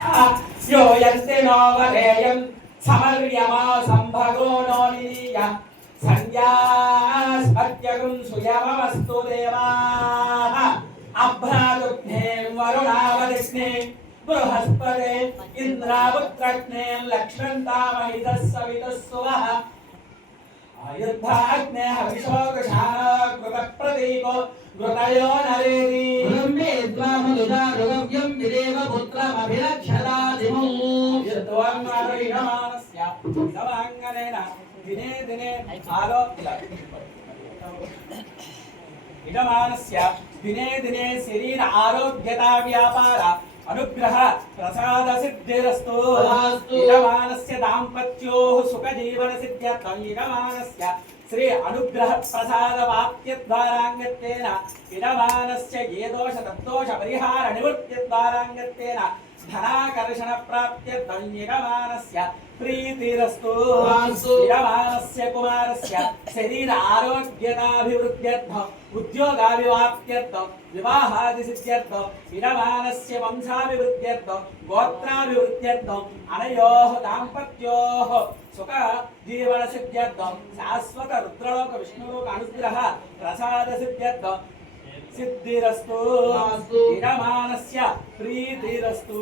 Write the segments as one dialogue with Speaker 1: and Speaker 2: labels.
Speaker 1: यो यन्ति no वरेयं समर्यमा सम्भगो no निलीय संज्ञास्पत्यगुं सुयमवस्तु देवाः। अभ्रादुग्ने वरुणावदिग्ने बृहस्पते इन्द्रावुत्रग्ने लक्ष्मन्तामहितः सवितः सुवः। आयुर्भाग्ने हविषो कृशानो कृतप्रतीको कृतयो नरेरी।
Speaker 2: ब्रह्मेद्वामनुदारुगव्यं विदेव पुत्रमभिरक्षरादिमौ
Speaker 1: यद्वाङ्गारैणमानस्य इदवाङ्गनेन दिने दिने आलो इडमानस्य दिने दिने शरीर आरोग्यता व्यापार అనుగ్రహ ప్రసాద సిద్ధిరస్తు దాంపత్యో సుఖ జీవన సిద్ధ్యర్థం శ్రీ అనుగ్రహ ప్రసాద వాప్యద్వారాంగత్యేన యజమానస్య ఏ దోష తద్దోష పరిహార నివృత్తి నివృత్తిద్వారాంగత్యేన. ధనాకర్షణ ప్రాప్త్య
Speaker 2: ధన్యగమానస్య
Speaker 1: ప్రీతిరస్తు శ్రీరమానస్య కుమారస్య శరీర ఆరోగ్యతాభివృద్ధ్యర్థం ఉద్యోగాభివాప్త్యర్థం వివాహాది సిద్ధ్యర్థం విరమానస్య వంశాభివృద్ధ్యర్థం గోత్రాభివృద్ధ్యర్థం అనయోః దాంపత్యోః సుఖ జీవన సిద్ధ్యర్థం శాశ్వత రుద్రలోక విష్ణులోక అనుగ్రహ ప్రసాద
Speaker 2: సిద్ధ్యర్థం
Speaker 1: సిద్ధిరస్తు. నిరమానస్య
Speaker 2: ప్రీతిరస్తు.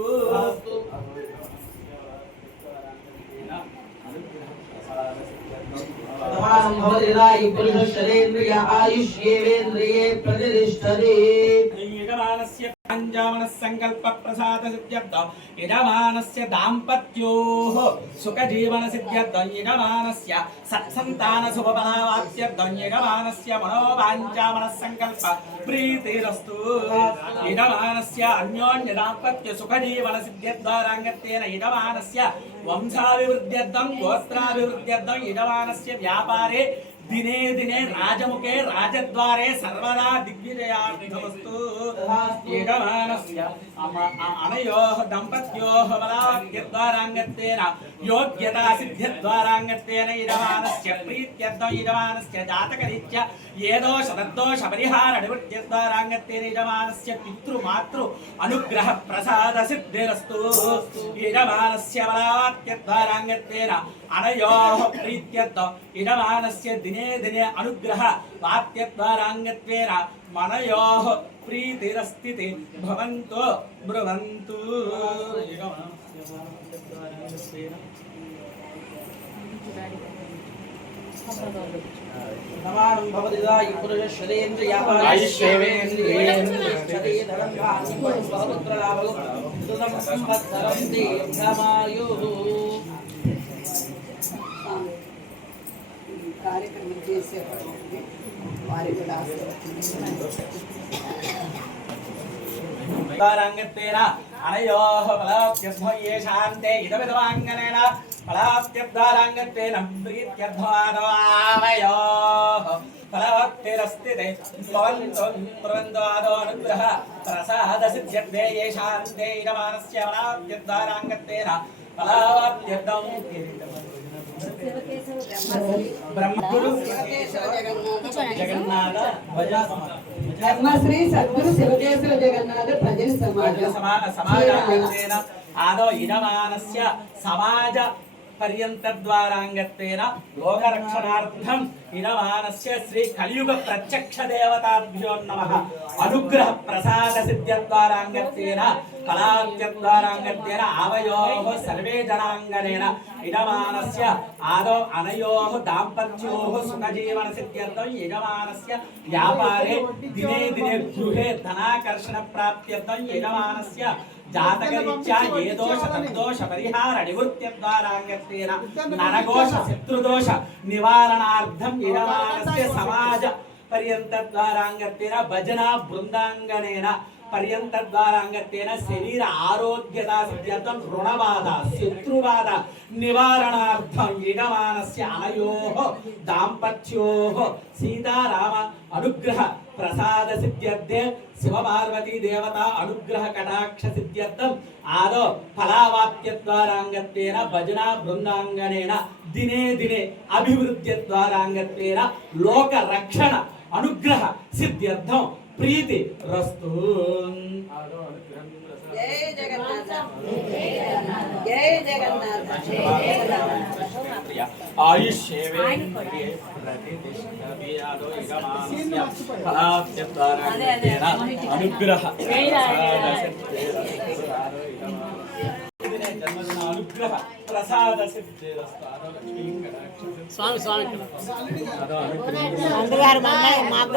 Speaker 2: ఆయుష్యేంద్రియ ఆయుష్యేంద్రియే ప్రతిష్టరే. యజమానస్య కాంజామన సంకల్ప ప్రసాద
Speaker 1: సిద్ధ్యర్థం యజమానస్య దాంపత్యోః సుఖ జీవన సిద్ధ్యర్థం యజమానస్య సత్సంతాన శుభఫలావాప్త్యర్థం యజమానస్య మనోవాంఛామన సంకల్ప ప్రీతిరస్తు యజమానస్య అన్యోన్య దాంపత్య సుఖ జీవన యజమానస్య వంశాభివృద్ధ్యర్థం గోత్రాభివృద్ధ్యర్థం యజమానస్య వ్యాపారే దినే దినే రాజముఖే రాజద్వారే సర్వదా దిగ్విజయార్థమస్తు అనయో దంపత్యో బలావాక్యద్వారాంగత్వేన యోగ్యతా సిద్ధ్యద్వారాంగత్వేన ఇడమానస్య ప్రీత్యర్థం ఇడమానస్య జాతకరీత్య ఏదో శతద్దోష పరిహార నివృత్తిద్వారాంగత్వేన ఇడమానస్య పితృమాతృ అనుగ్రహ ప్రసాద సిద్ధిరస్తు ఇడమానస్య బలావాక్యద్వారాంగత్వేన అనయో ప్రీత్యర్థం ఇడమానస్య प्रसाद सिद्धिरस्तु यजमानस्य बलावात्यद्वाराङ्गत्वेन अनयोः प्रीत्यर्थं यजमानस्य दिने दिने अनुग्रह वात्यद्वाराङ्गत्वेन मनयोः प्रीतिरस्तिति भवन्तो ब्रुवन्तु यजमानस्य बलावात्यद्वाराङ्गत्वेन
Speaker 2: समानं भवति यदा हि पुरुषशरेन्द्रिय
Speaker 1: आयुष्येवेन्द्रिये
Speaker 2: प्रतिष्ठते धनं धान्यं बहुपुत्रलाभो सुतं संवत्सरं दीर्घमायुः
Speaker 3: కార్యక్రమం చేసే వారి కూడా
Speaker 1: ఆశీర్వదించారంగత్తేన అనయో బ్రహ్మగురు జగన్నాథ
Speaker 3: ధర్మశ్రీ సద్గురు శివకేశవ జగన్నాథ ప్రజల సమాజ.
Speaker 1: సమాన ఆదో యజమానస్య సమాజ పర్యంతద్వారాంగత్వేన లోకరక్షణార్థం ఇడమానస్య శ్రీ కలియుగ ప్రత్యక్ష దేవతాభ్యో నమ అనుగ్రహ ప్రసాద సిద్ధ్యద్వారాంగత్వేన కళాద్యద్వారాంగత్వేన ఆవయో సర్వే జనాంగనేన ఇడమానస్య ఆదో అనయో దాంపత్యో సుఖజీవన సిద్ధ్యర్థం యజమానస్య వ్యాపారే దినే దినే గృహే ధనాకర్షణ ప్రాప్త్యర్థం యజమానస్య జాతకరీత్యా ఏ దోష తద్దోష పరిహార నివృత్త్యద్వారాంగత్వేన నరఘోష శత్రుదోష నివారణార్థం యజమానస్య సమాజ పర్యంతద్వారాంగత్వేన భజన బృందాంగనేన పర్యంతద్వారాంగత్వేన శరీర ఆరోగ్యతా సిద్ధ్యర్థం రుణబాధ శత్రుబాధ నివారణార్థం యజమానస్య అనయోః దాంపత్యోః సీతారామ అనుగ్రహ ప్రసాద సిద్ధ్యర్థే శివపార్వతీ దేవత అనుగ్రహ కటాక్ష సిద్ధ్యర్థం ఆదో ఫలావాప్యద్వారాంగత్వేన భజన బృందాంగనేన దినే దినే అభివృద్ధ్యద్వారాంగత్వేన లోక రక్షణ అనుగ్రహ సిద్ధ్యర్థం ప్రీతి రస్తు.
Speaker 3: జై జగన్నాథ జగన్నాథ జయ జగన్నాథ
Speaker 1: ఆయుష్యేవేంద్రియే ప్రతిష్ఠితాదో యజమానస్య ఫలాప్యద్వారాంగత్వేన అనుగ్రహ అనుగ్రహ ప్రసాద
Speaker 4: స్వామి స్వామి
Speaker 1: అదో అనుగ్రహం
Speaker 4: అందుగారు మా అమ్మాయి మాకు